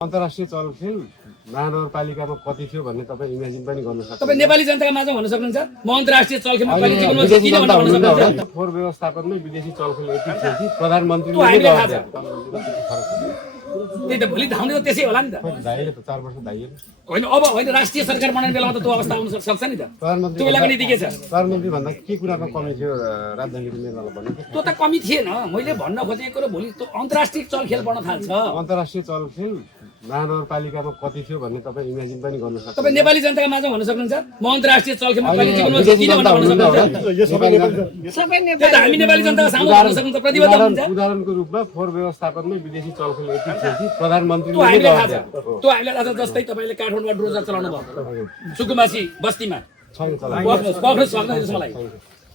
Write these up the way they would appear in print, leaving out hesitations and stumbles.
अन्तर्राष्ट्रिय चलखेल महानगरपालिकामा कति थियो भन्ने तपाईँ इमेजिन पनि गर्न सक्नुहुन्छ। तपाईँ नेपाली जनताका माझमा भन्न सक्नुहुन्छ म अन्तर्राष्ट्रिय चलखेलमा कहिले जीवनमा किन भन्न सक्नुहुन्छ? फोहोर व्यवस्थापनमै विदेशी चलखेल यति थियो कि प्रधानमन्त्रीले त्यही त भोलि धाउने त त्यसै होला नि त। धाइले त 4 वर्ष धाइएन होइन अब होइन राष्ट्रिय सरकार बनाउने बेलामा त त्यो अवस्था आउन सक्छ नि त। प्रधानमन्त्री त्यो बेलाको नीति के छ? प्रधानमन्त्री भन्दा के कुरामा कमी थियो राजधानी निर्माणमा भन्नु त। त्यो त कमी थिएन। मैले भन्न खोजेको र भोलि त्यो अन्तर्राष्ट्रिय चलखेल बढ्न थाल्छ। अन्तर्राष्ट्रिय चलखेल महानगरपालिकामा कति थियो भन्ने तपाईँ इमेजिन पनि गर्न सक्नुहुन्छ। तपाईँ नेपाली जनताका माझमा भन्न सक्नुहुन्छ म अन्तर्राष्ट्रिय चलखेलमा कहिले जीवनमा किन भन्न सक्नुहुन्छ? त्यही त हामी नेपाली जनताका सामु भन्न सक्नुहुन्छ, प्रतिबद्ध हुन्छ। उदाहरणको रूपमा फोहोर व्यवस्थापनमै विदेशी चलखेल यति थियो कि प्रधानमन्त्रीले त्यो हामीलाई थाहा छ। त्यो हामीलाई थाहा छ। जस्तै तपाईँले काठमाडौँमा ड्रोजर चलाउनु भयो सुकुम्बासी बस्तीमा। छैन चला पक्नुहोस् मलाई।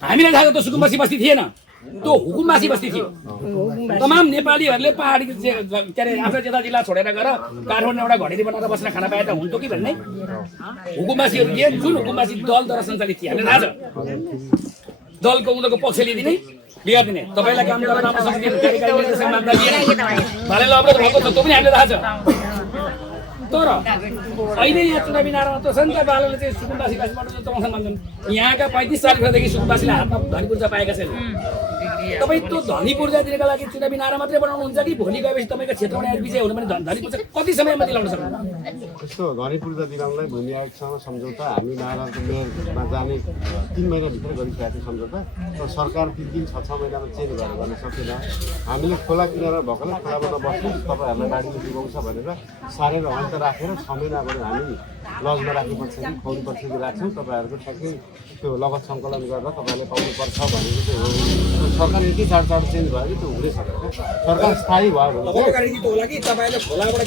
हामीलाई थाहा छ त्यो सुकुम्बासी बस्ती थिएन, त्यो हुकुमबासी बस्ती थियो। तमाम नेपालीहरूले पहाडी के अरे आफ्नो जेता जिल्ला छोडेर गएर काठमाडौँ एउटा घडेरी बनाएर बस्न खान पाए त हुन्थ्यो कि भन्ने हुकुमबासीहरू थिए। जुन हुकुमबासी दलद्वारा सञ्चालित थिए हामीलाई थाहा छ। दलको उनीहरूको पक्ष लिदिने बिगारिदिने, तपाईँलाई काम गरेर राम्रोसँग दिने, कार्यकारी निर्देशक मान्दा दिएन, भालेलाई अवरोध भएको छ, त्यो पनि हामीलाई थाहा छ। तर अहिले यहाँ चुनावी नारामा त छ नि त, बालले चाहिँ सुकुम्बासीबाट चलाउँछन् भन्छन्। यहाँका 35 40 वर्षदेखि सुकुम्बासीले हातमा धनी पूर्जा पाएका छैन। तपाईँ त्यो धनी पूर्जा दिनका लागि चुनावी नारा मात्रै बनाउनुहुन्छ कि भोलि गएपछि तपाईँको क्षेत्रमा आएर विजय हुनु पनि धनी पूर्जा कति समयमा दिलाउन सक्नुहुन्छ? यस्तो धनी पूर्जा दिलाउनलाई भूमि आयोगसँग सम्झौता हामी महाराजको मेयरमा जाने 3 महिनाभित्र गरिसकेका थियौँ सम्झौता। तर सरकार 3 दिन 6 महिनामा चेन्ज गरेर गर्न सकेन। हामीले खोला किनारा भएकोले खोलामा नबस्नु तपाईँहरूलाई बाढीले डुबाउँछ भनेर सारेर अन्त राखेर 6 महिना गएर हामी लजमा राख्नुपर्छ कि खुवाउनुपर्छ कि राख्छौँ। तपाईँहरूको ठ्याक्कै त्यो लगत सङ्कलन गरेर तपाईँहरूले पाउनुपर्छ भनेको चाहिँ हो। सरकार यति चाँडो चेन्ज भयो कि त्यो हुनै सक्दैन। सरकार स्थायी भयो भने होला कि तपाईँले खोलाबाट